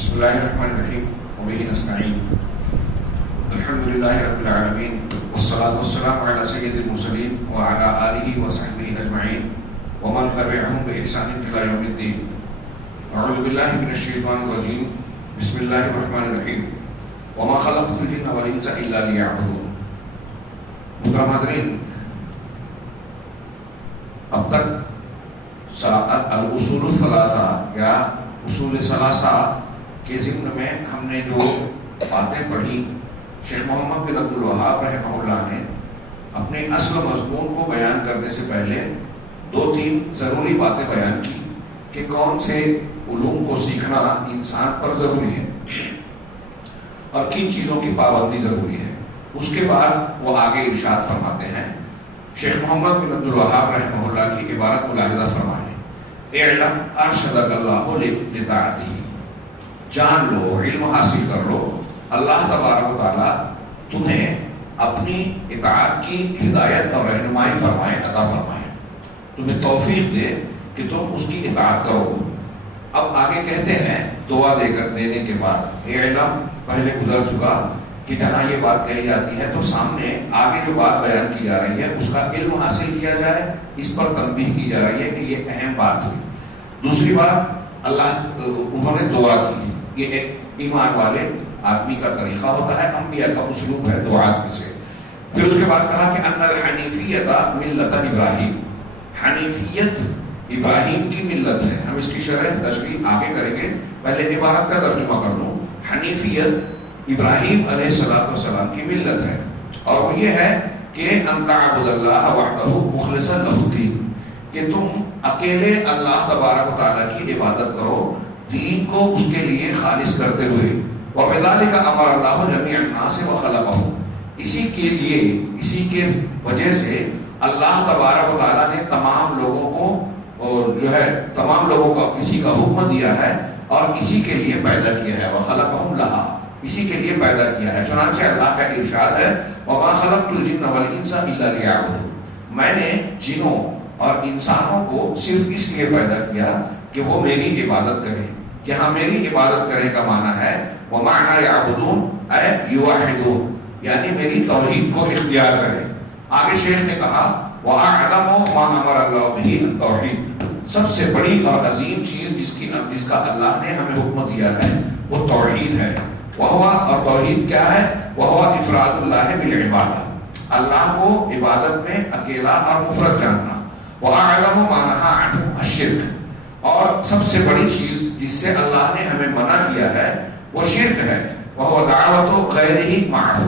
بسم الله الرحمن الرحيم وبه نستعين. الحمد لله رب العالمين والصلاة والسلام على سيد المرسلين وعلى آله وصحبه أجمعين ومن تبعهم بإحسان إلى يوم الدين. أعوذ بالله من الشيطان الرجيم. بسم الله الرحمن الرحيم. وما خلقت الجن والإنس إلا ليعبدون. محترم حاضرین، اب تک الاصول الثلاثہ یا اصول ثلاثہ کے ضمن میں ہم نے جو باتیں پڑھی، شیخ محمد بن عبد الوہاب رحمہ اللہ نے اپنے اصل مضمون کو بیان کرنے سے پہلے دو تین ضروری باتیں بیان کی کہ کون سے علوم کو سیکھنا انسان پر ضروری ہے اور کن چیزوں کی پابندی ضروری ہے۔ اس کے بعد وہ آگے ارشاد فرماتے ہیں، شیخ محمد بن عبد الوہاب رحمہ اللہ کی عبارت ملاحظہ فرمائیں، اعلم ارشدک اللہ لطاعتہ، جان لو، علم حاصل کر لو، اللہ تبارک و تعالیٰ تمہیں اپنی اطاعت کی ہدایت اور رہنمائی فرمائے، عطا فرمائے، تمہیں توفیق دے کہ تم اس کی اطاعت کرو۔ اب آگے کہتے ہیں دعا دے کر دینے کے بعد، علم پہلے گزر چکا کہ جہاں یہ بات کہی جاتی ہے تو سامنے آگے جو بات بیان کی جا رہی ہے اس کا علم حاصل کیا جائے، اس پر تنبیہ کی جا رہی ہے کہ یہ اہم بات ہے۔ دوسری بات، انہوں نے دعا کی، یہ ایک ایمان والے آدمی کا طریقہ ہوتا ہے، انبیاء کا اسلوب ہے دعا میں سے۔ پھر اس کے بعد کہا کہ ان الحنیفیت ملت ابراہیم، حنیفیت ابراہیم کی ملت ہے۔ ہم اس کی شرح تشریح آگے کریں گے، پہلے عبارت کا ترجمہ کر لوں۔ حنیفیت ابراہیم علیہ السلام کی ملت ہے، اور وہ یہ ہے کہ ان تعبد اللہ وحدہ مخلصا لہ الدین، کہ تم اکیلے اللہ تبارک و تعالیٰ کی عبادت کرو، دین کو اس کے لیے خالص کرتے ہوئے۔ وبذالک امر اللہ جمیع الناس وخلقہم، اسی کے لیے، اسی کے وجہ سے اللہ تبارک و تعالیٰ نے تمام لوگوں کو جو ہے تمام لوگوں کو اسی کا حکم دیا ہے اور اسی کے لیے پیدا کیا ہے۔ وخلقہم لہا، اسی کے لیے پیدا کیا ہے۔ چنانچہ اللہ کا ارشاد ہے، وَمَا خَلَقْتُ الْجِنَّ وَالْإِنسَ إِلَّا لِيَعْبُدُونِ، میں نے جنوں اور انسانوں کو صرف اس لیے پیدا کیا کہ وہ میری عبادت کریں۔ یہاں میری عبادت کرنے کا معنی ہے وَمَعْنَا يَعْبُدُونَ اے يُوَحِدُونَ، یعنی میری توحید کو اختیار کریں۔ آگے شیخ نے کہا وَأَعْلَمُ مَا أَمَرَ اللَّهُ بِهِ التَّوْحِيدُ، سب سے بڑی اور عظیم چیز جس کا اللہ نے ہمیں حکم دیا ہے وہ توحید ہے۔ وہو، اور توحید کیا ہے؟ وہو افراد اللہ بالعبادہ، اللہ کو عبادت میں اکیلا اور مفرد جاننا۔ وَأَعْلَمُ مَا نَهَى عَنْهُ الشِّرْكُ، اور سب سے بڑی چیز جس سے اللہ نے ہمیں منع کیا ہے وہ شرک ہے۔ وَهُوَ دَعْوَةُ غَيْرِهِ مَعَهُ،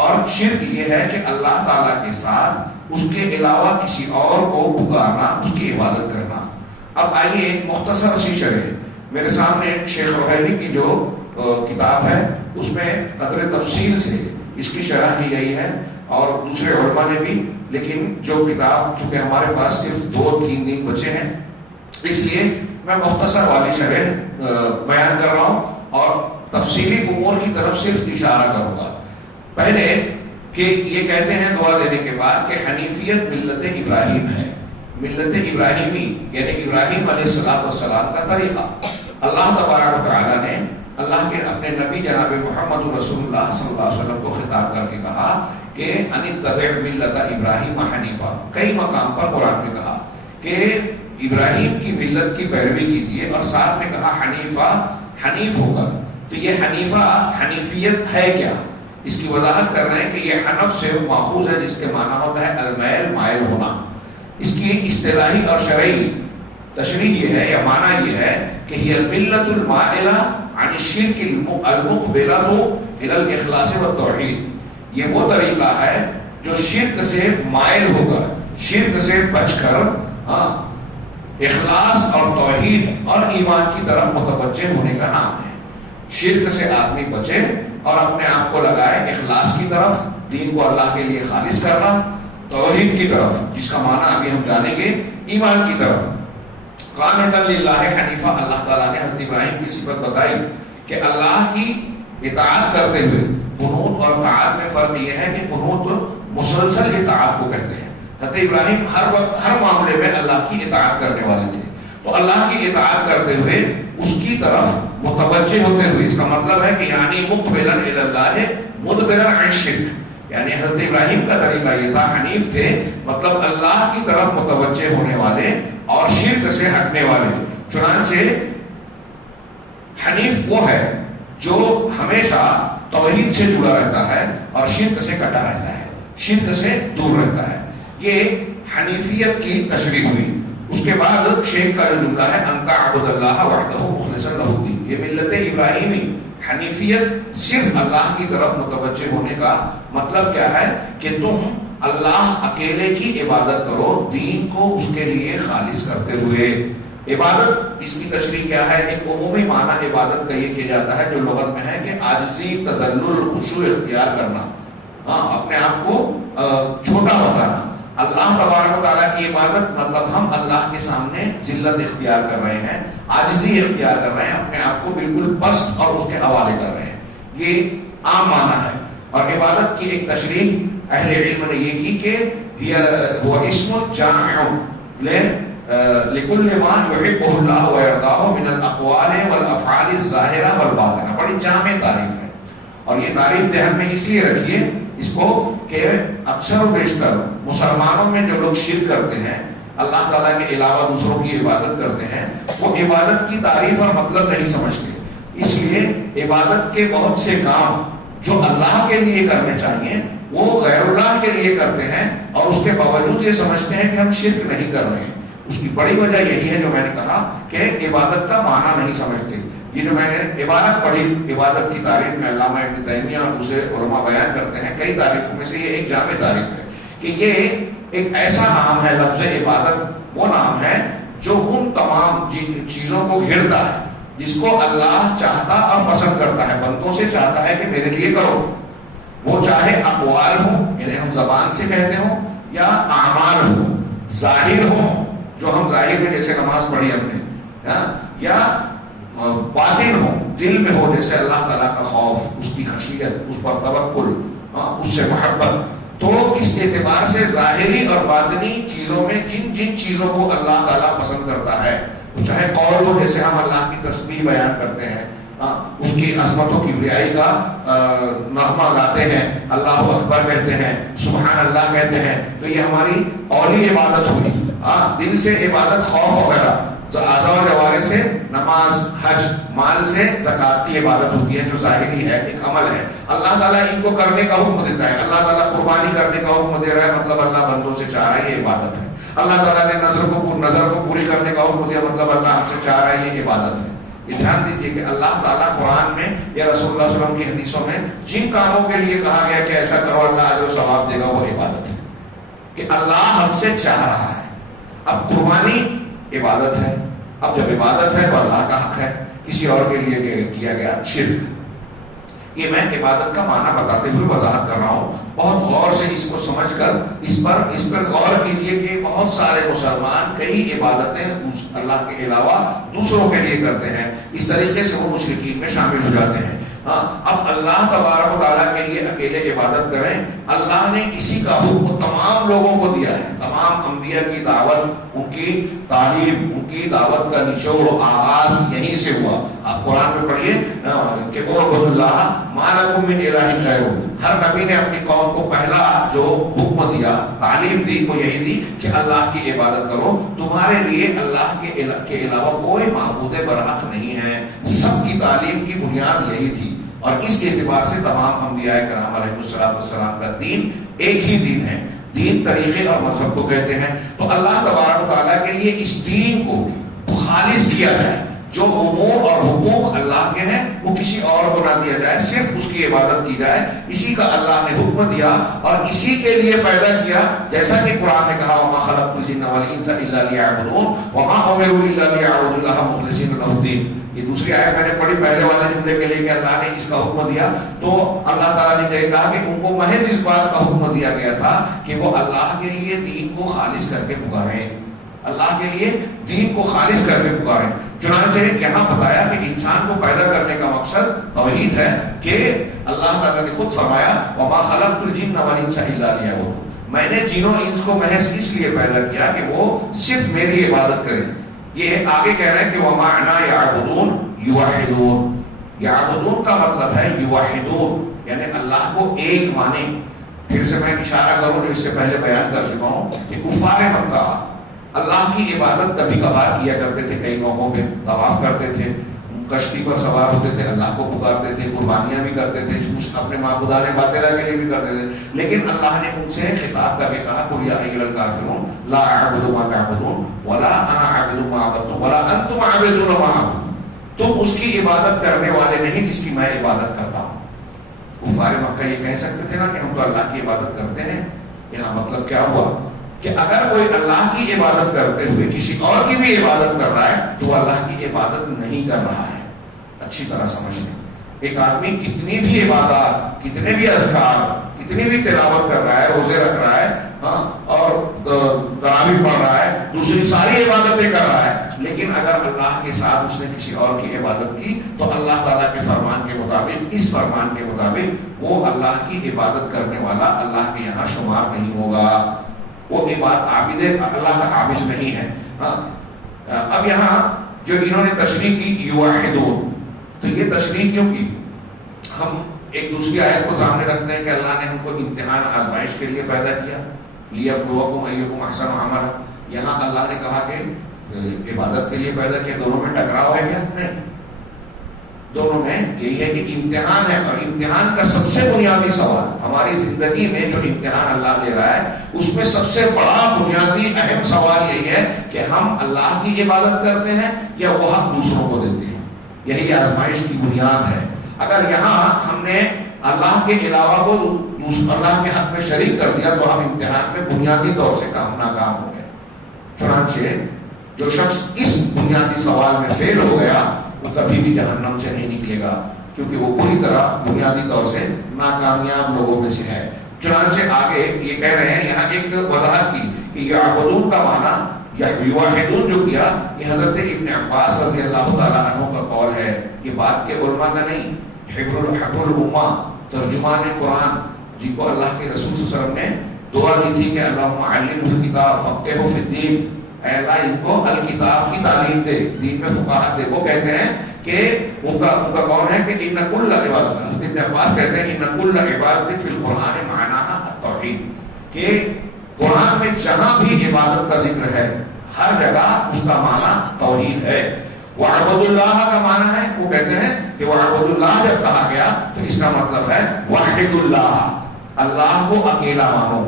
اور شرک یہ ہے کہ اللہ تعالیٰ کے ساتھ اس کے علاوہ کسی اور کو پکارنا، اس کی عبادت کرنا۔ اب آئیے ایک مختصر سی شرح، میرے سامنے شیخ روحیلی کی جو کتاب ہے اس میں قدر تفصیل سے اس کی شرح کی گئی ہے اور دوسرے علماء نے بھی، لیکن جو کتاب چونکہ ہمارے پاس صرف 2-3 دن بچے ہیں اس لیے میں مختصر والی شرح بیان کر رہا ہوں اور تفصیلی امور کی طرف صرف اشارہ کروں گا۔ پہلے کہ یہ کہتے ہیں دعا دینے کے بعد کہ حنیفیت ملت ابراہیم ہے، ملت ابراہیمی یعنی ابراہیم علیہ السلام کا طریقہ۔ اللہ تبارک و تعالیٰ نے اللہ کے اپنے نبی جناب محمد رسول اللہ صلی اللہ علیہ وسلم کو خطاب کر کے کہا کہ ان اتبع ملت ابراہیم حنیفا، کئی مقام پر قرآن میں کہا کہ ابراہیم کی ملت کی پیروی کیجیے اور ساتھ میں کہا حنیفا، حنیف ہو کر۔ تو یہ حنیفہ، حنیفیت ہے کیا، اس کی وضاحت کر رہے ہیں کہ یہ حنف سے ماخوذ ہے جس کے معنی ہوتا ہے المیل، مائل ہونا۔ اس کی اصطلاحی اور شرعی تشریح یہ ہے یا معنی یہ ہے کہ ہی الملت المائلہ عن الشرک المقبلۃ الی الاخلاص والتوحید، یہ وہ طریقہ ہے جو شرک سے مائل ہو کر، شرک سے بچ کر اخلاص اور توحید اور ایمان کی طرف متوجہ ہونے کا نام ہے۔ شرک سے آدمی بچے اور اپنے آپ کو لگائے اخلاص کی طرف، دین کو اللہ کے لیے خالص کرنا، توحید کی طرف جس کا معنی ابھی ہم جانیں گے ایمان کی طرف۔ قانتا للہ حنیفہ، اللہ تعالیٰ نے حضرت ابراہیم کی صفت بتائی کہ اللہ کی اطاعت کرتے ہوئے، قنوت اور طاعت میں فرق یہ ہے کہ قنوت مسلسل اطاعت کو کہتے ہیں، حضرت ابراہیم ہر وقت ہر معاملے میں اللہ کی اطاعت کرنے والے تھے، تو اللہ کی اطاعت کرتے ہوئے اس کی طرف متوجہ ہوتے ہوئے، اس کا مطلب ہے کہ یعنی مقبلا الی اللہ مدبرا عن شرک، یعنی حضرت ابراہیم کا طریقہ یہ تھا، حنیف تھے، مطلب اللہ کی طرف متوجہ ہونے والے اور شرک سے ہٹنے والے۔ چنانچہ حنیف وہ ہے جو ہمیشہ توحید سے جڑا رہتا ہے اور شرک سے کٹا رہتا ہے، شرک سے دور رہتا ہے۔ یہ حنیفیت کی تشریح ہوئی۔ اس کے بعد شیخ کا جو جملہ ہے ان تعبد اللہ وحدہ مخلصا لہ الدین، یہ ملت ابراہیمی حنیفیت، صرف اللہ کی طرف متوجہ ہونے کا مطلب کیا ہے کہ تم اللہ اکیلے کی عبادت کرو، دین کو اس کے لیے خالص کرتے ہوئے۔ عبادت اس کی تشریح کیا ہے؟ ایک عمومی معنی عبادت کا یہ کیا جاتا ہے جو لغت میں ہے کہ عاجزی، تذلل، خشوع اختیار کرنا، اپنے آپ کو چھوٹا بتانا۔ اللہ تبارک و تعالیٰ کی عبادت مطلب ہم اللہ کے سامنے ذلت اختیار کر رہے ہیں، عاجزی اختیار کر رہے ہیں، اپنے آپ کو بالکل پست اور اس کے حوالے کر رہے ہیں، یہ عام معنی ہے۔ اور عبادت کی ایک تشریح اہل علم نے یہ کی کہ وہ اسم جامع لکل ما یحبہ اللہ ویرضاہ من الاقوال والافعال الظاہرہ والباطنہ، بڑی جامع تعریف ہے۔ اور یہ تعریف ذہن میں اس لیے رکھیے اس کو کہ اکثر و بیشتر مسلمانوں میں جو لوگ شرک کرتے ہیں، اللہ تعالیٰ کے علاوہ دوسروں کی عبادت کرتے ہیں، وہ عبادت کی تعریف اور مطلب نہیں سمجھتے، اس لیے عبادت کے بہت سے کام جو اللہ کے لیے کرنے چاہیے وہ غیر اللہ کے لیے کرتے ہیں، اور اس کے باوجود یہ سمجھتے ہیں کہ ہم شرک نہیں کر رہے ہیں۔ اس کی بڑی وجہ یہی ہے جو میں نے کہا کہ عبادت کا معنی نہیں سمجھتے۔ یہ جو میں نے عبادت پڑھی، عبادت کی تعریف میں علامہ ابن تیمیہ اور دوسرے علماء بیان کرتے ہیں، کئی تعریفوں میں سے یہ ایک جامع تعریف ہے کہ یہ ایک ایسا نام ہے، لفظ عبادت وہ نام ہے جو ان تمام جن چیزوں کو گھیرتا ہے جس کو اللہ چاہتا اور پسند کرتا ہے، بندوں سے چاہتا ہے کہ میرے لیے کرو، وہ چاہے اقوال ہوں یعنی ہم زبان سے کہتے ہوں، یا اعمال ہوں، ظاہر ہوں جو ہم ظاہر میں جیسے نماز پڑھی ہم نے، یا باطن ہو، دل میں ہو جیسے اللہ تعالیٰ کا خوف، اس کی خشیت، اس پر توکل، اس سے محبت۔ تو اس اعتبار سے ظاہری اور باطنی چیزوں میں جن جن چیزوں کو اللہ تعالیٰ پسند کرتا ہے، چاہے قول ہو جیسے ہم اللہ کی تسبیح بیان کرتے ہیں، اس کی عظمتوں کی بریائی کا نغمہ گاتے ہیں، اللہ اکبر کہتے ہیں، سبحان اللہ کہتے ہیں، تو یہ ہماری قولی عبادت ہوئی۔ دل سے عبادت، خوف وغیرہ، اعضاء و جوارح سے نماز، حج، مال سے زکات کی عبادت ہوتی ہے جو ظاہری ہے، ایک عمل ہے۔ اللہ تعالیٰ ان کو کرنے کا حکم دیتا ہے، اللہ تعالیٰ قربانی کرنے کا حکم دے رہا ہے، مطلب اللہ بندوں سے چاہ رہا ہے، یہ عبادت ہے۔ اللہ تعالیٰ نے نظر کو پوری کرنے کا حکم دیا، مطلب اللہ ہم سے چاہ رہا ہے، یہ عبادت ہے۔ یہ دھیان دیجیے کہ اللہ تعالیٰ قرآن میں یا رسول اللہ صلی اللہ علیہ وسلم کی حدیثوں میں جن کاموں کے لیے کہا گیا کہ ایسا کرو اللہ اجر و ثواب دے گا، وہ عبادت ہے کہ اللہ ہم سے چاہ رہا ہے۔ اب قربانی عبادت ہے، اب جب عبادت ہے تو اللہ کا حق ہے، کسی اور کے لیے کیا گیا شرک۔ یہ میں عبادت کا معنی بتاتے ہوئے وضاحت کر رہا ہوں، بہت غور سے اس کو سمجھ کر اس پر غور کیجئے کہ بہت سارے مسلمان کئی عبادتیں اللہ کے علاوہ دوسروں کے لیے کرتے ہیں، اس طریقے سے وہ مشرکین میں شامل ہو جاتے ہیں۔ اب اللہ تبارک و تعالیٰ کے لیے اکیلے عبادت کریں، اللہ نے اسی کا حکم تمام لوگوں کو دیا ہے۔ تمام انبیاء کی دعوت، ان کی تعلیم، ان کی دعوت کا نچوڑ آغاز یہیں سے ہوا۔ آپ قرآن میں پڑھیے کہ اعبدوا اللہ ما لکم من الہ غیرہ، ہر نبی نے اپنی قوم کو پہلا جو حکم دیا، تعلیم دی، وہ یہی دی کہ اللہ کی عبادت کرو، تمہارے لیے اللہ کے علاوہ کوئی معبود برحق نہیں ہے۔ سب کی تعلیم کی بنیاد یہی تھی، اور اس کے اعتبار سے تمام انبیاء کرام علیہ السلام کا دین ایک ہی دین ہے۔ دین طریقے اور مذہب کو کہتے ہیں۔ تو اللہ تبارک و تعالیٰ کے لیے اس دین کو خالص کیا جائے، جو امور اور حقوق اللہ کے ہیں وہ کسی اور کو نہ دیا جائے، صرف اس کی عبادت کی جائے، اسی کا اللہ نے حکم دیا اور اسی کے لیے پیدا کیا۔ جیسا کہ قرآن نے کہا وما خلقت الجن والانس الا لیعبدون وما امروا الا لیعبدوا اللہ مخلصین لہ الدین۔ یہ دوسری آیت میں نے پڑھی پہلے والے جملے کے لیے کہ اللہ نے اس کا حکم دیا، تو اللہ تعالیٰ نے کہا کہ ان کو محض اس بات کا حکم دیا گیا تھا کہ وہ اللہ کے لیے دین کو خالص کر کے پکاریں، اللہ کے لیے دین کو خالص کر کے پکاریں۔ چنانچہ یہاں بتایا کہ انسان کو پیدا کرنے کا مقصد توحید ہے کہ اللہ تعالیٰ نے خود فرمایا وما خلقت الجن والانس الا لیعبدون، میں نے جنوں انس کو محض اس لیے پیدا کیا کہ وہ صرف میری عبادت کریں۔ یہ آگے کہہ رہے ہیں کہ وَمَعْنَا يَعْبُدُونَ يُوَحِدُونَ. یعبدون کا مطلب ہے یوحدون، یعنی اللہ کو ایک مانے. پھر سے میں اشارہ کروں جو اس سے پہلے بیان کر چکا ہوں کہ کفار مکہ اللہ کی عبادت کبھی کبھار کیا کرتے تھے، کئی موقعوں پہ طواف کرتے تھے، کشتی پر سوار ہوتے تھے، اللہ کو پکارتے تھے، قربانیاں بھی کرتے تھے، اپنے معبودان باطلہ کے لیے بھی کرتے تھے. لیکن اللہ نے ان سے خطاب کر کے کہا قل یا ایھا الکافرون لا اعبد ما تعبدون ولا انا اعبد ما عبدتم ولا انتم عابدون ما اعبد. تم اس کی عبادت کرنے والے نہیں جس کی میں عبادت کرتا ہوں. کفار مکہ یہ کہہ سکتے تھے نا کہ ہم تو اللہ کی عبادت کرتے ہیں. یہاں مطلب کیا ہوا کہ اگر کوئی اللہ کی عبادت کرتے ہوئے کسی اور کی بھی عبادت کر رہا ہے تو وہ اللہ کی عبادت نہیں کر رہا ہے. اچھی طرح سمجھ لیں. ایک آدمی کتنی بھی عبادات، کتنے بھی اذکار، کتنی بھی تلاوت کر رہا ہے، روزے رکھ رہا ہے، ہاں، اور تراویح پڑھ رہا ہے، دوسری ساری عبادتیں کر رہا ہے، لیکن اگر اللہ کے ساتھ اس نے کسی اور کی عبادت کی تو اللہ تعالیٰ کے فرمان کے مطابق، اس فرمان کے مطابق وہ اللہ کی عبادت کرنے والا اللہ کے یہاں شمار نہیں ہوگا. وہ عبادت عابد اللہ کا عابد نہیں ہے. ہاں. اب یہاں جو انہوں نے تشریح کی یوحدون، تو یہ تشریح کیوں کی؟ ہم ایک دوسری آیت کو سامنے رکھتے ہیں کہ اللہ نے ہم کو امتحان آزمائش کے لیے پیدا کیا، لیبلوکم ایکم احسن عملا. یہاں اللہ نے کہا کہ عبادت کے لیے پیدا کیا. دونوں میں ٹکراؤ ہے کیا؟ نہیں. دونوں میں یہی ہے کہ امتحان ہے، اور امتحان کا سب سے بنیادی سوال ہماری زندگی میں جو امتحان اللہ لے رہا ہے اس میں سب سے بڑا بنیادی اہم سوال یہی ہے کہ ہم اللہ کی عبادت کرتے ہیں یا وہ حق دوسروں کو دیتے ہیں. یہی آزمائش کی بنیاد ہے. اگر یہاں ہم نے اللہ کے علاوہ کو اللہ کے حق میں شریک کر دیا تو ہم امتحان میں بنیادی طور سے ناکام ہو گئے. چنانچہ جو شخص اس بنیادی سوال میں فیل ہو گیا وہ کبھی بھی جہنم سے نہیں نکلے گا، کیونکہ وہ پوری طرح بنیادی طور سے ناکامیاب لوگوں میں سے ہے. چنانچہ آگے یہ کہہ رہے ہیں یہاں ایک وضاحت کی کہ یعبدون کا معنی یا یوحدون جو کیا یہ حضرت ابن عباس رضی اللہ تعالیٰ عنہ کا قول ہے. یہ بات کے علماء کا نہیں. حبر الامہ ترجمان قرآن جن کو اللہ کے رسول صلی اللہ علیہ وسلم نے دعا دی تھی کہ اللہم علمہ الکتاب فقہہ فی الدین، اے اللہ ان کو الکتاب کی تعلیم دے، دین میں فقاہت دے. وہ کہتے ہیں کہ ان کا قول ہے کہ ان کل عبادت، ابن عباس کہتے ہیں ان کل عبادت فی القرآن معناها التوحید، کہ قرآن میں جہاں بھی عبادت کا ذکر ہے ہر جگہ اس کا معنی توحید ہے. وعبد اللہ کا معنی ہے، وہ کہتے ہیں کہ وعبد اللہ جب کہا گیا تو اس کا مطلب ہے وحد اللہ، اللہ کو اکیلا مانو،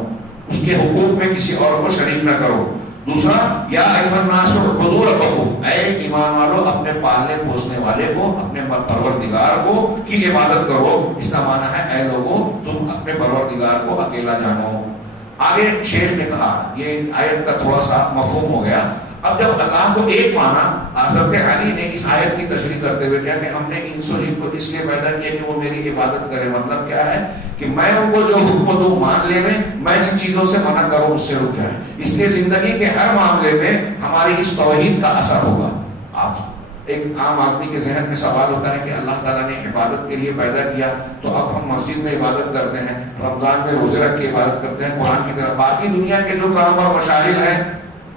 اس کے حقوق میں کسی اور کو شریک نہ کرو. دوسرا یا ایھا الناس اعبدوا ربکم، اے ایمان والو اپنے پالنے پوسنے والے کو، اپنے پروردگار کو کی عبادت کرو. اس کا معنی ہے اے لوگوں تم اپنے پروردگار کو اکیلا جانو. آگے شیخ نے کہا یہ آیت کا تھوڑا سا مفہوم ہو گیا. اب جب اللہ کو ایک مانا، حضرت علی نے اس آیت کی تشریح کرتے ہوئے کیا کہ ہم نے انس و جن کو اس لیے پیدا کیا کہ وہ میری عبادت کرے. مطلب کیا ہے کہ میں ان کو جو حکم دوں مان لے میں ان چیزوں سے منع کروں اس سے رک جائیں. اس لیے زندگی کے ہر معاملے میں ہماری اس توحید کا اثر ہوگا. آپ ایک عام آدمی کے ذہن میں سوال ہوتا ہے کہ اللہ تعالیٰ نے عبادت کے لیے پیدا کیا تو اب ہم مسجد میں عبادت کرتے ہیں، رمضان میں روزے رکھ کے عبادت کرتے ہیں قرآن کی طرف، باقی دنیا کے جو کام اور مشاغل ہیں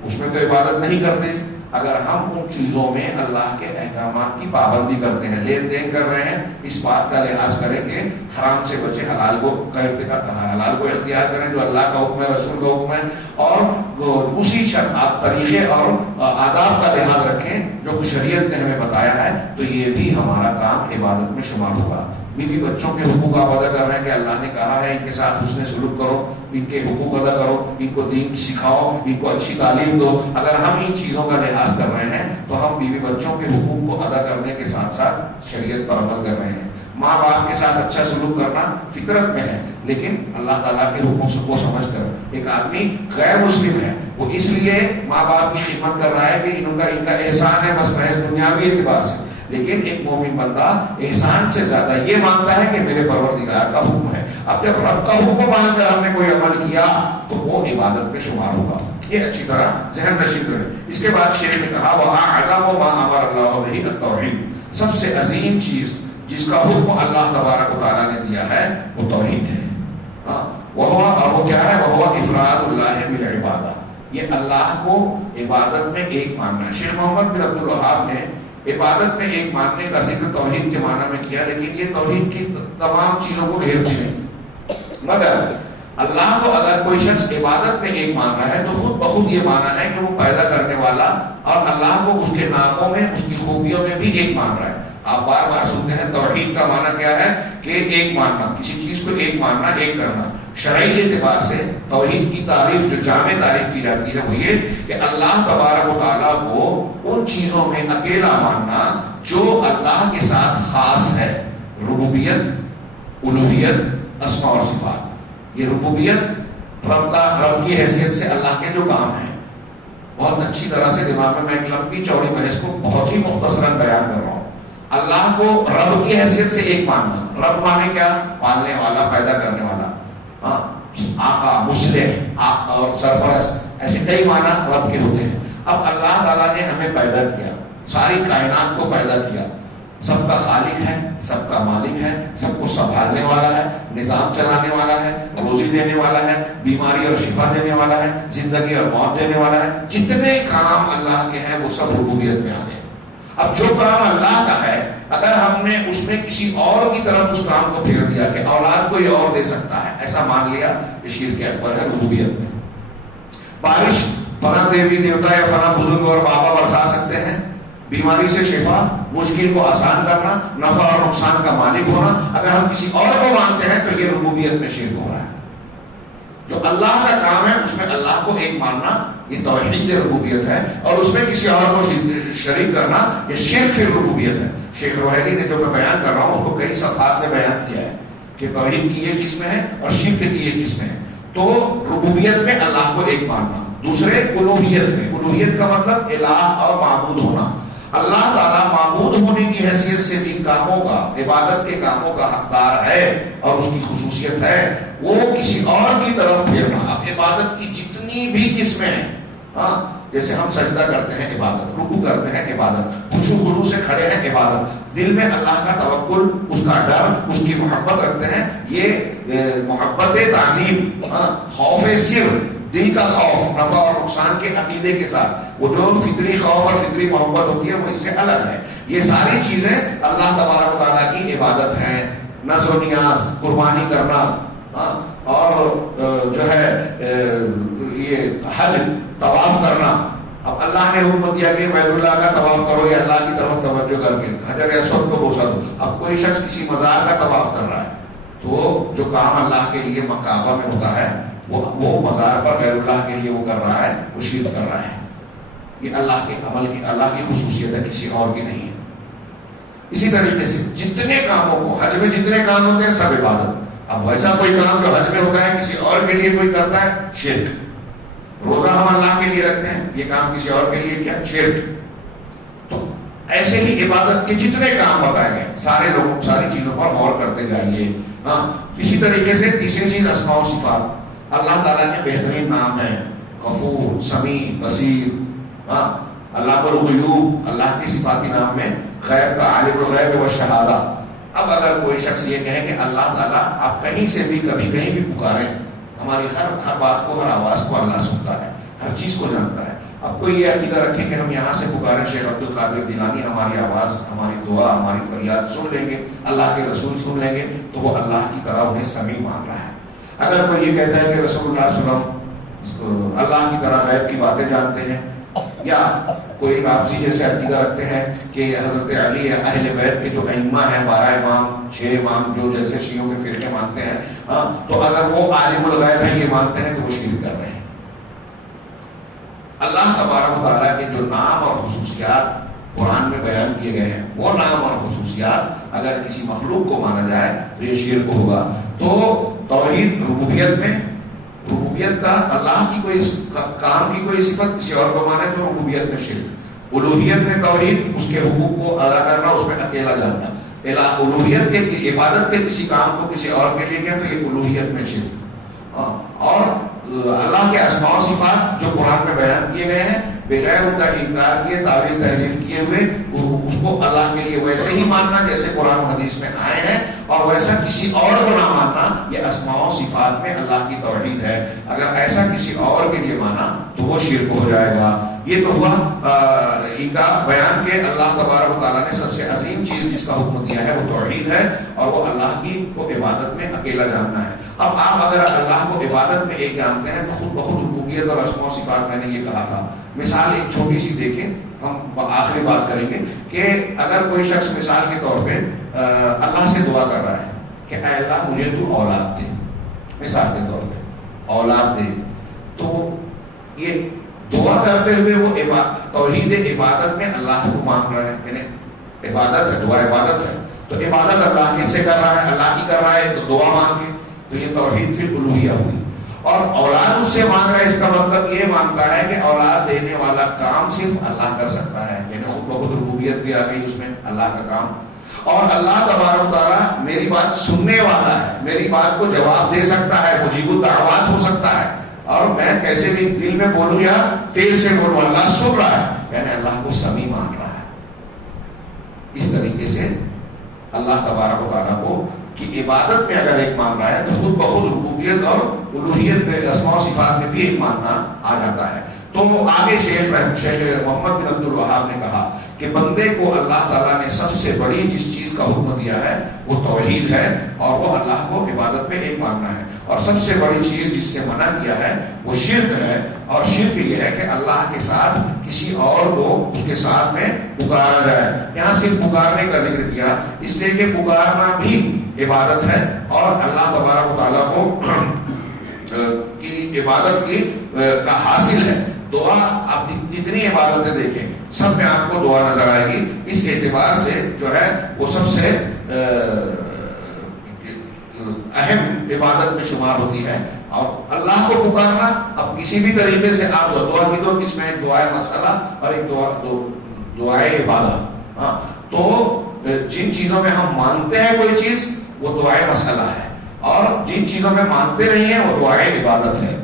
اس میں تو عبادت نہیں کرتے. اگر ہم ان چیزوں میں اللہ کے احکامات کی پابندی کرتے ہیں، لین دین کر رہے ہیں، اس بات کا لحاظ کریں کہ حرام سے بچیں، حلال کو اختیار کریں جو اللہ کا حکم ہے، رسول کا حکم ہے، اور اسی شرط طریقے اور آداب کا لحاظ رکھیں جو شریعت نے ہمیں بتایا ہے، تو یہ بھی ہمارا کام عبادت میں شمار ہوگا. بیوی بچوں کے حقوق آپ ادا کر رہے ہیں کہ اللہ نے کہا ہے ان کے ساتھ حسن سلوک کرو، ان کے حقوق ادا کرو، ان کو دین سکھاؤ، ان کو اچھی تعلیم دو. اگر ہم ان چیزوں کا لحاظ کر رہے ہیں تو ہم بیوی بچوں کے حقوق کو ادا کرنے کے ساتھ ساتھ شریعت پر عمل کر رہے ہیں. ماں باپ کے ساتھ اچھا سلوک کرنا فطرت میں ہے، لیکن اللہ تعالیٰ کے حکم کو سمجھ کر ایک آدمی غیر مسلم ہے وہ اس لیے ماں باپ کی خدمت کر رہا ہے کہ ان کا احسان ہے بس محض دنیاوی اعتبار سے، لیکن ایک مومن بندہ احسان سے زیادہ یہ مانتا ہے کہ میرے پروردگار کا حکم ہے. اب جب رب کا حکم مان کر ہم نے کوئی عمل کیا تو وہ عبادت میں شمار ہوگا. یہ اچھی طرح ذہن نشین کریں. اس کے بعد شیخ نے کہا وَأَعْلَمُ مَا أَمَرَ اللَّهُ بِهِ التَّوْحِيدُ، سب سے عظیم چیز جس کا حکم اللہ تبارک و تعالیٰ نے دیا ہے وہ توحید ہے. وہ کیا ہے؟ وہ افراد اللہ بالعبادہ، یہ اللہ کو عبادت میں ایک ماننا ہے. شیخ محمد بن عبد الوہاب نے عبادت میں ایک ماننے کا ذکر توحید کے معنی میں کیا، لیکن یہ توحید کی تمام چیزوں کو گھیرتی نہیں. مگر اللہ کو اگر کوئی شخص عبادت میں ایک مان رہا ہے تو خود بخود یہ مانا ہے کہ وہ پیدا کرنے والا اور اللہ کو اس کے ناموں میں اس کی خوبیوں میں بھی ایک مان رہا ہے. آپ بار بار سنتے ہیں توحید کا معنی کیا ہے کہ ایک ماننا، کسی چیز کو ایک ماننا، ایک کرنا. شرعی اعتبار سے توحید کی تعریف جو جامع تعریف کی جاتی ہے وہ یہ کہ اللہ تبارک و تعالیٰ کو ان چیزوں میں اکیلا ماننا جو اللہ کے ساتھ خاص ہے. ربوبیت، الوہیت، اسماء اور صفات. یہ ربوبیت رب کی حیثیت سے اللہ کے جو کام ہیں بہت اچھی طرح سے دماغ میں ایک لمبی چوڑی بحث کو بہت ہی مختصراً بیان کر رہا ہوں. اللہ کو رب کی حیثیت سے ایک ماننا. رب مانے کیا؟ پالنے والا، پیدا کرنے والا، آقا، مصلح، آقا اور سرپرست، ایسے کئی معنی رب کے ہوتے ہیں. اب اللہ تعالیٰ نے ہمیں پیدا کیا، ساری کائنات کو پیدا کیا، سب کا خالق ہے، سب کا مالک ہے، سب کو سنبھالنے والا ہے، نظام چلانے والا ہے، روزی دینے والا ہے، بیماری اور شفا دینے والا ہے، زندگی اور موت دینے والا ہے. جتنے کام اللہ کے ہیں وہ سب ربوبیت میں آ گئے. اب جو کام اللہ کا ہے اگر ہم نے اس میں کسی اور کی طرف اس کام کو پھیر دیا کہ اولاد کوئی اور دے سکتا ہے، ایسا مان لیا، یہ شرک اکبر ہے ربوبیت میں. بارش فلاں دیوی دیوتا یا فلاں بزرگ اور بابا برسا سکتے ہیں، بیماری سے شفا، مشکل کو آسان کرنا، نفع اور نقصان کا مالک ہونا، اگر ہم کسی اور کو مانتے ہیں تو یہ ربوبیت میں شرک ہو رہا ہے. جو اللہ کا کام ہے اس میں اللہ کو ایک ماننا یہ توحید ربوبیت ہے، اور اس میں کسی اور کو شریک کرنا یہ شرک فی ربوبیت ہے. شیخ روحیلی نے جو میں بیان کر رہا ہوں اس کو کئی صفحات میں بیان کیا ہے کہ توحید کی یہ قسمیں ہیں اور شرک کی یہ قسمیں ہیں. تو ربوبیت میں اللہ کو ایک ماننا. دوسرے الوہیت میں، الوہیت کا مطلب الہ اور معبود ہونا. اللہ تعالیٰ معبود ہونے کی حیثیت سے جن کاموں کا، عبادت کے کاموں کا حقدار ہے اور اس کی خصوصیت ہے وہ کسی اور کی طرف پھیرنا. اب عبادت کی جتنی بھی قسمیں ہیں، جیسے ہم سجدہ کرتے ہیں عبادت، رکوع کرتے ہیں عبادت، خشوع سے کھڑے ہیں عبادت، دل میں اللہ کا توکل، اس کا ڈر، اس کی محبت رکھتے ہیں، یہ محبت تعظیم، خوف سر، دل کا خوف، نفع اور نقصان کے عقیدے کے ساتھ. وہ جو فطری خوف اور فطری محبت ہوتی ہے وہ اس سے الگ ہے. یہ ساری چیزیں اللہ تبارک و تعالیٰ کی عبادت ہیں. نذر و نیاز، قربانی کرنا، اور جو ہے یہ حج، طواف کرنا. اب اللہ نے حکم دیا کہ بیت اللہ کا طواف کرو یا اللہ کی طرف توجہ کر کے حجر اسود کو بوسا دو. اب کوئی شخص کسی مزار کا طواف کر رہا ہے تو جو کام اللہ کے لیے کعبہ میں ہوتا ہے وہ مزار پر غیر اللہ کے لیے وہ کر رہا ہے، وہ شرک کر رہا ہے. یہ اللہ کے عمل کی، اللہ کی خصوصیت ہے، کسی اور کی نہیں ہے. اسی طریقے سے جتنے کاموں کو، حج میں جتنے کام ہوتے ہیں سب عبادت. اب ویسا کوئی کام جو حج میں ہوتا ہے کسی اور کے لیے کوئی کرتا ہے، شرک. روزہ ہم اللہ کے لیے رکھتے ہیں، یہ کام کسی اور کے لیے کیا، شرک. تو ایسے ہی عبادت کے جتنے کام بتائے گئے سارے لوگ ساری چیزوں پر غور کرتے جائیے. اسی طریقے سے تیسری چیز اسماء و صفات. اللہ تعالیٰ کے بہترین نام ہیں، غفور، سمیع، بصیر. اللہ کو الغیوب، اللہ کی صفاتی نام میں غیب کا عالم الغیب و شہادہ. اب اگر کوئی شخص یہ کہے کہ اللہ تعالیٰ آپ کہیں سے بھی کبھی کہیں بھی پکاریں، ہماری ہر بات کو، ہر آواز کو اللہ سنتا ہے، ہر چیز کو جانتا ہے. اب کوئی یہ عقیدہ رکھے کہ ہم یہاں سے پکاریں، شیخ عبد القادر جیلانی ہماری آواز، ہماری دعا، ہماری فریاد سن لیں گے، اللہ کے رسول سن لیں گے، تو وہ اللہ کی طرح انہیں سمیع مان رہا ہے. اگر کوئی یہ کہتا ہے کہ رسول اللہ صلی اللہ علیہ وسلم اللہ کی طرح غیب کی باتیں جانتے ہیں، یا کوئی رافضی جیسے عقیدہ رکھتے ہیں کہ حضرت علی اہل بیت کے جو ائمہ ہیں، 12 امام، 6 امام جو جیسے شیعوں کے فرقے مانتے ہیں، تو اگر وہ عالم الغیب ہیں یہ مانتے ہیں تو وہ شرک کر رہے ہیں. اللہ تبارک و تعالیٰ کے جو نام اور خصوصیات قرآن میں بیان کیے گئے ہیں وہ نام اور خصوصیات اگر کسی مخلوق کو مانا جائے تو یہ شرک ہوگا. تو توحید ربوبیت میں، ربوبیت کا اللہ کی کوئی کام کی کوئی صفت کسی اور کو مانے تو ربوبیت میں شرک. الوہیت میں توحید، اس کے حقوق کو ادا کرنا، اس میں اکیلا جاننا. الوہیت کے عبادت کے کسی کام کو کسی اور کے لیے کیا تو یہ الوہیت میں شرک. اور اللہ کے اسماء و صفات جو قرآن میں بیان کیے گئے ہیں بغیر ان کا انکار کیے، تعویل تحریف کیے ہوئے اس کو اللہ کے لیے ویسے ہی ماننا جیسے قرآن و حدیث میں آئے ہیں، اور ویسا کسی اور کو نہ ماننا، یہ اسماء و صفات میں اللہ کی توحید ہے۔ اگر ایسا کسی اور کے لیے مانا تو وہ شرک ہو جائے گا۔ یہ تو ہوا ان کا بیان کہ اللہ تبارک و تعالیٰ نے سب سے عظیم چیز جس کا حکم دیا ہے وہ توحید ہے، اور وہ اللہ کی کو عبادت میں اکیلا جاننا ہے۔ اب آپ اگر اللہ کو عبادت میں ایک جانتے ہیں تو خود بخود ربوبیت اور اسماء و صفات، میں نے یہ کہا تھا، مثال ایک چھوٹی سی دیکھیں، ہم آخری بات کریں گے کہ اگر کوئی شخص مثال کے طور پہ اللہ سے دعا کر رہا ہے کہ اے اللہ مجھے تو اولاد دے، مثال کے طور پہ اولاد دے، تو یہ دعا کرتے ہوئے وہ توحید عبادت میں اللہ کو مانگ رہا ہے، یعنی عبادت ہے، دعا عبادت ہے، تو عبادت اللہ کس سے کر رہا ہے؟ اللہ کی کر رہا ہے، تو دعا مانگ کے، تو یہ توحید پھر الوہیہ ہوئی۔ اور اولاد اس سے مانگ رہا ہے، اس کا مطلب یہ مانتا ہے کہ اولاد دینے والا کام صرف اللہ کر سکتا ہے، یعنی خود بخود ربوبیت بھی آ گئی اس میں، اللہ کا کام۔ اور اللہ تبارک و تعالیٰ میری بات سننے والا ہے، میری بات کو جواب دے سکتا ہے، مجیب الدعوات ہو سکتا ہے، اور میں کیسے بھی دل میں بولوں یا تیز سے بولوں اللہ سن رہا ہے، یعنی اللہ کو سمیع مان رہا ہے۔ اس طریقے سے اللہ تبارک و تعالیٰ کو کی عبادت میں اگر ایک مان رہا ہے تو خود بخود ربوبیت اور الوہیت میں، اسماء و صفات میں بھی ایک ماننا آ جاتا ہے۔ تو آگے شیخ محمد بن عبد الوہاب نے کہا کہ بندے کو اللہ تعالیٰ نے سب سے بڑی جس چیز کا حکم دیا ہے وہ توحید ہے، اور وہ اللہ کو عبادت میں ایک ماننا ہے، اور سب سے بڑی چیز جس سے منع کیا ہے وہ شرک ہے، اور شرک یہ ہے کہ اللہ کے ساتھ کسی اور کو اس کے ساتھ میں پکارا جائے۔ یہاں صرف پکارنے کا ذکر کیا اس لیے کہ پکارنا بھی عبادت ہے، اور اللہ تبارک و تعالیٰ کو کی عبادت کی کا حاصل ہے۔ دعا آپ جتنی عبادتیں دیکھیں سب میں آپ کو دعا نظر آئے گی، اس اعتبار سے جو ہے وہ سب سے اہم عبادت میں شمار ہوتی ہے۔ اور اللہ کو پکارنا، اب کسی بھی طریقے سے آپ دعا کی تو اس میں ایک دعائے مسئلہ اور ایک دعائے عبادت، تو جن چیزوں میں ہم مانتے ہیں کوئی چیز وہ دعائے مسئلہ ہے، اور جن چیزوں میں مانتے نہیں ہیں وہ دعائے عبادت ہے۔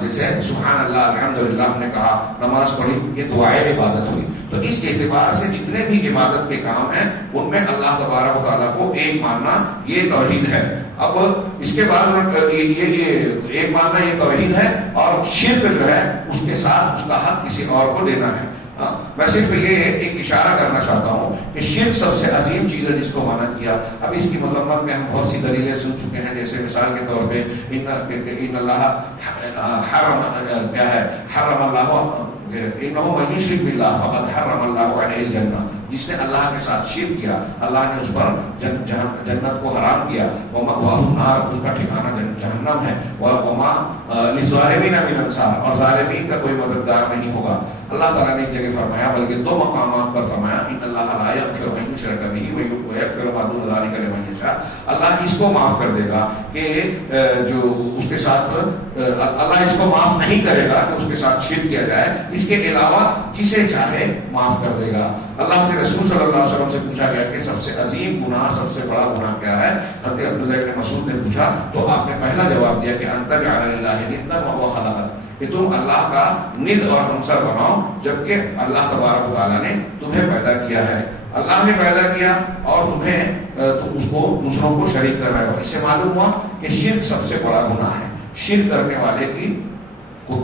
جیسے سبحان اللہ الحمدللہ ہم نے کہا، نماز پڑھی، یہ دعائے عبادت ہوئی۔ تو اس اعتبار سے جتنے بھی عبادت کے کام ہیں ان میں اللہ تبارک و تعالیٰ کو ایک ماننا یہ توحید ہے۔ اب اس کے بعد یہ ایک ماننا یہ توحید ہے، اور شرک جو ہے اس کے ساتھ اس کا حق کسی اور کو دینا ہے۔ میں صرف یہ ایک اشارہ کرنا چاہتا ہوں کہ شرک سب سے عظیم چیز ہے جس کو منع کیا۔ اب اس کی مذمت میں ہم بہت سی دلیلیں سن چکے ہیں، جیسے مثال کے طور پہ ان اللہ حرم کیا ہے، حرم اللہ انہ من یشرک باللہ فقد حرم اللہ علیہ الجنہ، جس نے اللہ کے ساتھ شرک کیا اللہ نے اس پر جنت کو حرام کیا، ومأواہ النار، اس کا ٹھکانہ جہنم ہے، وما للظالمین من انصار، اور ظالمین کا کوئی مددگار نہیں ہوگا۔ اللہ تعالیٰ نے ایک جگہ فرمایا، بلکہ دو مقامات پر فرمایا، ان اللہ لا یغفر ان یشرک بہ ویغفر ما دون ذلک لمن یشاء، اللہ اس کو معاف کر دے گا کہ جو اس کے ساتھ، اللہ اس کو معاف نہیں کرے گا کہ اس کے ساتھ شرک کیا جائے، اس کے علاوہ جسے چاہے معاف کر دے گا۔ اللہ کے رسول صلی اللہ علیہ وسلم سے پوچھا گیا کہ سب سے عظیم گناہ، سب سے بڑا گناہ کیا ہے؟ حضرت عبداللہ ابن مسعود نے پوچھا تو آپ نے پہلا جواب دیا کہ ان تجعل للہ ندا وهو خلقک، کہ تم اللہ کا ند اور ہمسر بناؤ جبکہ اللہ تبارک و تعالیٰ نے تمہیں پیدا کیا ہے۔ اللہ نے پیدا کیا اور تم اس کو دوسروں کو شریک کر رہے ہو۔ اس سے معلوم ہوا کہ شرک سب سے بڑا گناہ ہے۔ شرک کرنے والے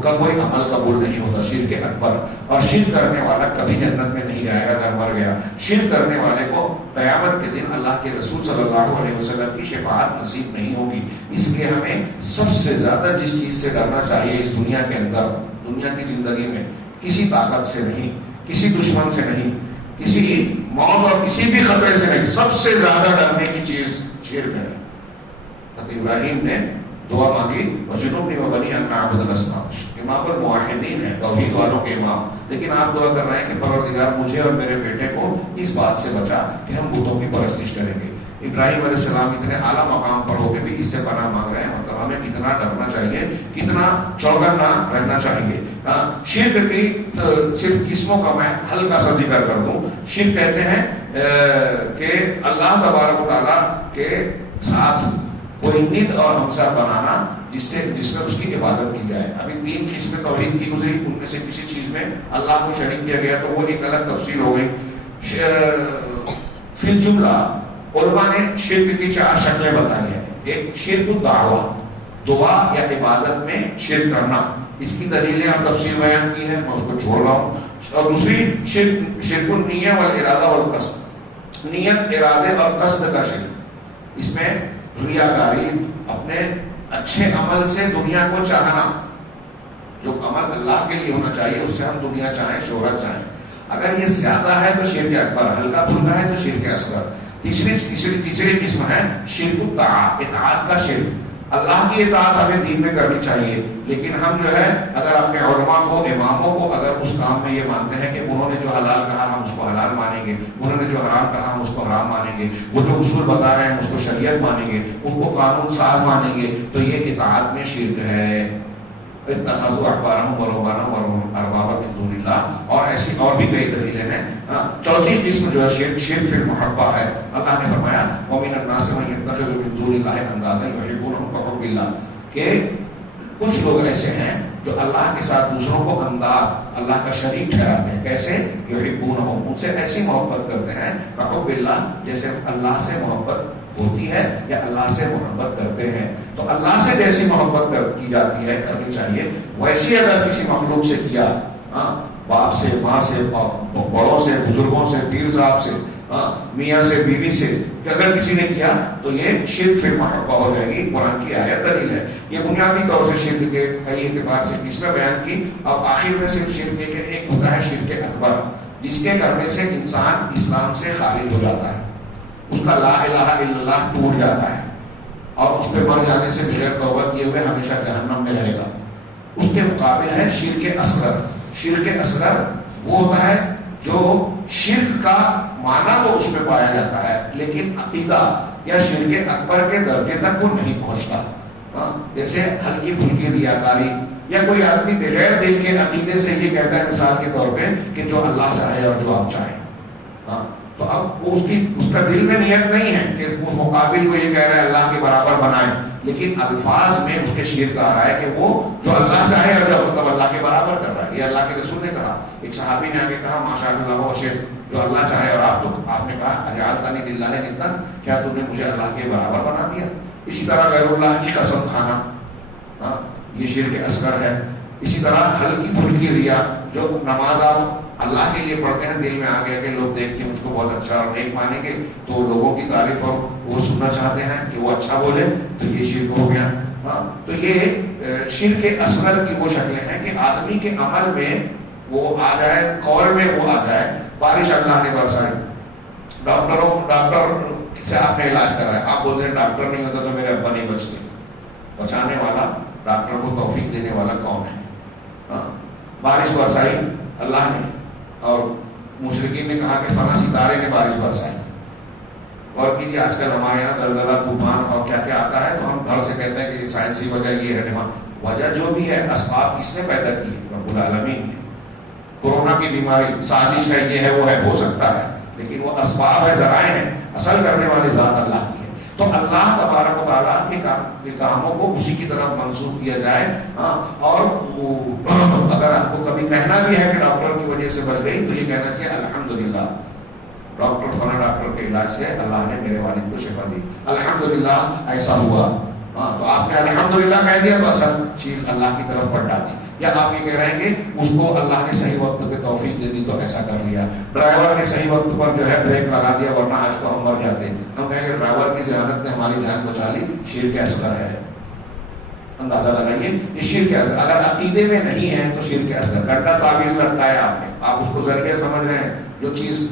کا کوئی عمل قبول نہیں ہوتا، شرک اکبر، اور شرک کرنے والا کبھی جنت میں نہیں جائے گا اگر مر گیا۔ شرک کرنے والے کو قیامت کے دن اللہ کے رسول صلی اللہ علیہ وسلم کی شفاعت نصیب نہیں ہوگی۔ اس لیے ہمیں سب سے زیادہ جس چیز سے ڈرنا چاہیے اس دنیا کے اندر، دنیا کی زندگی میں، کسی طاقت سے نہیں، کسی دشمن سے نہیں، کسی موت اور کسی بھی خطرے سے نہیں، سب سے زیادہ ڈرنے کی چیز شرک ہے۔ حضرت ابراہیم نے دعا مانگی، وجنبنی وبنی ان نعبد الاصنام، امام الموحدین ہیں، توحید والوں کے امام، لیکن آپ دعا کر رہے ہیں کہ پروردگار مجھے اور میرے بیٹے کو اس بات سے بچا کہ ہم بتوں کی پرستش کریں گے۔ ابراہیم علیہ السلام اتنے اعلیٰ مقام پر ہو کے بھی اس سے پناہ مانگ رہے ہیں، مطلب ہمیں کتنا ڈرنا چاہیے، کتنا چوکنا رہنا چاہیے۔ شرک کی صرف قسموں کا میں ہلکا سا ذکر کر دوں۔ شرک کہتے ہیں کہ اللہ تبارک و تعالیٰ کے ساتھ کوئی ند اور ہمسر بنانا جس میں اس کی عبادت کی جائے۔ ابھی 3 قسمیں توحید کی گزری، ان میں سے کسی چیز میں اللہ کو شریک کیا گیا تو وہ ایک الگ تفصیل ہو گئی۔ فی الجملہ علماء نے شرک کی 4 شکلیں بتائی ہیں. ایک شرک الدعوہ، دعا یا عبادت میں شرک کرنا، اس کی دلیلیں آپ تفصیل بیان کی ہے، میں اس کو چھوڑ رہا ہوں. اور دوسری شرک النیہ والارادہ والقصد، نیت، ارادے اور قصد کا شرک. اس میں ریاکاری، اپنے اچھے عمل سے دنیا کو چاہنا، جو عمل اللہ کے لیے ہونا چاہیے اس سے ہم دنیا چاہیں، شہرت چاہیں. اگر یہ زیادہ ہے تو شرک اکبر، ہلکا پھلکا ہے تو شرک اصغر. تیسری قسم ہے شرک الطاعت، اطاعت کا شرک. اللہ کی اطاعت ہمیں دین میں کرنی چاہیے، لیکن ہم جو ہے اگر اپنے علماء کو، اماموں کو اگر اس کام میں یہ مانتے ہیں کہ انہوں نے جو حلال کہا ہم اس کو حلال مانیں گے، انہوں نے جو حرام کہا ہم اس کو حرام مانیں گے، وہ جو اصول بتا رہے ہیں اس کو شریعت مانیں گے، ان کو قانون ساز مانیں گے، تو یہ اطاعت میں شرک ہے. اتخذوا احبارهم ورهبانهم اربابا من دون اللہ، اور ایسی اور بھی کئی دلیلیں ہیں. چوتھی قسم جو ہے شرک فی المحبہ ہے. اللہ نے فرمایا ومن الناس من يتخذ من دون اللہ اندادا یحبونهم كحب اللہ، کہ کچھ لوگ ایسے ہیں جو اللہ کے ساتھ دوسروں کو انداز، اللہ کا شریک ٹھہراتے ہیں. کیسے؟ یحبونهم، ان سے ایسی محبت کرتے ہیں كحب اللہ، جیسے اللہ سے محبت ہوتی ہے یا اللہ سے محبت کرتے ہیں. تو اللہ سے جیسی محبت کی جاتی ہے، کرنی چاہیے، ویسی اگر کسی مخلوق سے کیا، باپ سے، ماں سے، بڑوں سے، بزرگوں سے، پیر صاحب سے، میاں سے، بیوی سے، کہ اگر کسی نے کیا تو یہ شرک فی المحبہ ہو جائے گی. قرآن کی آیت دلیل ہے. یہ بنیادی طور سے شرک کے کئی اعتبار سے اس میں بیان کی. اب آخر میں صرف شرک کے ایک ہوتا ہے شرک اکبر، جس کے کرنے سے انسان اسلام سے خارج ہو جاتا ہے، اس کا لا الہ الا اللہ ٹوٹ جاتا ہے، اور اس پہ مر جانے سے بغیر توبہ کیے ہوئے ہمیشہ جہنم میں رہے گا. اس کے مقابل ہے شرک اصغر. شرک اصغر وہ ہوتا ہے جو شرک کا معنی تو اس میں پایا جاتا ہے لیکن عقیدہ یا شرک اکبر کے درجے تک وہ نہیں پہنچتا. جیسے ہلکی پھلکی ریاکاری، یا کوئی آدمی بغیر دل کے عقیدے سے یہ کہتا ہے مثال کے طور پہ کہ جو اللہ چاہے اور جو آپ چاہیں، تو اب اس کا دل میں نیت نہیں ہے کہ وہ مقابل کو یہ کہہ رہا ہے اللہ کے برابر بنائیں، لیکن الفاظ میں اس کے شرک آ رہا ہے کہ وہ جو اللہ چاہے اور جو مطلب اللہ کے برابر کر رہا ہے. یہ اللہ کے رسول نے کہا. ایک صحابی نے آگے کہا ماشاء اللہ و شیخ، جو اللہ چاہے اور آپ نے کہا اجعلتنی للہ ندا، کیا تم نے مجھے اللہ کے برابر بنا دیا. اسی طرح غیر اللہ کی قسم کھانا، یہ شرک اصغر ہے. اسی طرح ہلکی پھلکی ریا، جو نماز آپ اللہ کے لیے پڑھتے ہیں، دل میں آ گیا کہ لوگ دیکھ کے مجھ کو بہت اچھا اور نیک مانیں گے، تو لوگوں کی تعریف اور وہ سننا چاہتے ہیں کہ وہ اچھا بولے، تو یہ شرک ہو گیا. تو یہ شرک اصغر کی وہ شکلیں ہیں کہ آدمی کے عمل میں وہ آ جائے، قول میں وہ آ جائے. بارش اللہ نے برسائی، ڈاکٹر سے آپ نے علاج کرا ہے، آپ بولتے ہیں ڈاکٹر نہیں ہوتا تو میرے ابا نہیں بچتے. بچانے والا، ڈاکٹر کو توفیق دینے والا کون ہے؟ بارش برسائی اللہ نے، اور مشرکین نے کہا کہ فلاں ستارے نے بارش برسائی. اور کیجیے آج کل ہمارے یہاں زلزلہ، طوفان اور کیا کیا آتا ہے، تو ہم گھر سے کہتے ہیں کہ سائنسی وجہ یہ ہے. وجہ جو بھی ہے، اسباب کس نے پیدا کی ہے؟ رب العالمین نے. کورونا کی بیماری سازش ہے، یہ ہے وہ ہے، ہو سکتا ہے، لیکن وہ اسباب ہے، ذرائع ہیں، اصل کرنے والی ذات اللہ کی ہے. تو اللہ تبارک و تعالیٰ کے کاموں کو اسی کی طرف منسوخ کیا جائے. اور اگر آپ کو کبھی کہنا بھی ہے کہ ڈاکٹر کی وجہ سے بچ گئی، تو یہ کہنا چاہیے الحمدللہ، ڈاکٹر فلاں ڈاکٹر کے علاج سے اللہ نے میرے والد کو شفا دی، الحمدللہ ایسا ہوا. تو آپ نے الحمدللہ کہہ دیا تو اصل چیز اللہ کی طرف پلٹا دی. یا آپ یہ کہہ رہے ہیں کہ اس کو اللہ نے صحیح وقت پہ توفیق دے دی تو ایسا کر لیا، ڈرائیور نے صحیح وقت پر جو ہے بریک لگا دیا ورنہ آج کو ہم مر جاتے. ہم کہیں گے ڈرائیور کی ذہانت نے ہماری جان بچا لی. شرک اصغر ہے. اندازہ لگائیے یہ شرک اصغر. اگر عقیدے میں نہیں ہے تو شرک اصغر. گھنٹہ تعویذ لٹکایا آپ نے، آپ اس کو ذریعہ سمجھ رہے ہیں. جو چیز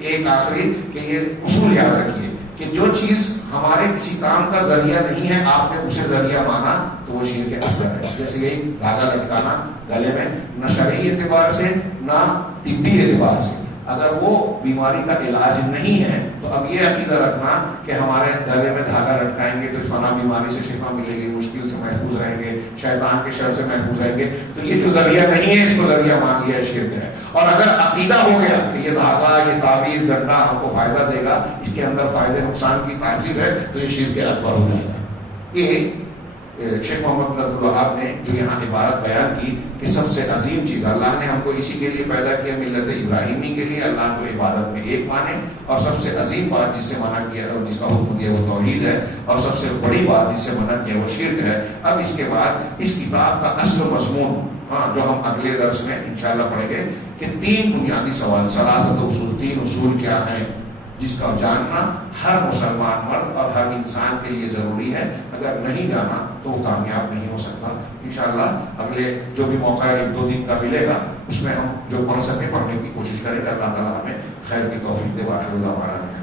ایک آخری کہ یہ اصول یاد رکھیے کہ جو چیز ہمارے کسی کام کا ذریعہ نہیں ہے، آپ نے اسے ذریعہ مانا تو وہ شرک اصغر ہے. جیسے یہی دھاگا لٹکانا گلے میں، نہ شرعی اعتبار سے نہ طبی اعتبار سے، اگر وہ بیماری کا علاج نہیں ہے تو اب یہ عقیدہ رکھنا کہ ہمارے گلے میں دھاگا لٹکائیں گے تو فلاں بیماری سے شفا ملے گی، مشکل سے محفوظ رہیں گے، شیطان کے شر سے محفوظ رہیں گے، تو یہ جو ذریعہ نہیں ہے اس کو ذریعہ مان لیا شرک ہے. اور اگر عقیدہ ہو گیا کہ یہ دھاگا، یہ تعویذ گھنٹا ہم کو فائدہ دے گا، اس کے اندر فائدے نقصان کی تاثیر ہے، تو یہ شرک اکبر ہو جائے گا. یہ شیخ محمد بن عبدالوہاب نے جو یہاں عبارت بیان کی کہ سب سے عظیم چیز اللہ نے ہم کو اسی کے لیے پیدا کیا، ملت ابراہیمی کے لیے، اللہ کو عبادت میں ایک مانے، اور سب سے عظیم بات جس سے منع کیا اور جس کا حکم دیا وہ توحید ہے، اور سب سے بڑی بات جس سے منع کیا وہ شرک ہے۔ اب اس کے بعد اس کتاب کا اصل مضمون جو ہم اگلے درس میں انشاءاللہ پڑھیں گے کہ 3 بنیادی سوال، ثلاثت اصول، 3 اصول کیا ہیں جس کا جاننا ہر مسلمان مرد اور ہر انسان کے لیے ضروری ہے، اگر نہیں جانا تو وہ کامیاب نہیں ہو سکتا۔ انشاءاللہ اگلے جو بھی موقع 1-2 دن کا ملے گا اس میں ہم جو پڑھ سکیں پڑھنے کی کوشش کریں گے۔ اللہ تعالیٰ ہمیں خیر کی توفیق دے۔ باقی اللہ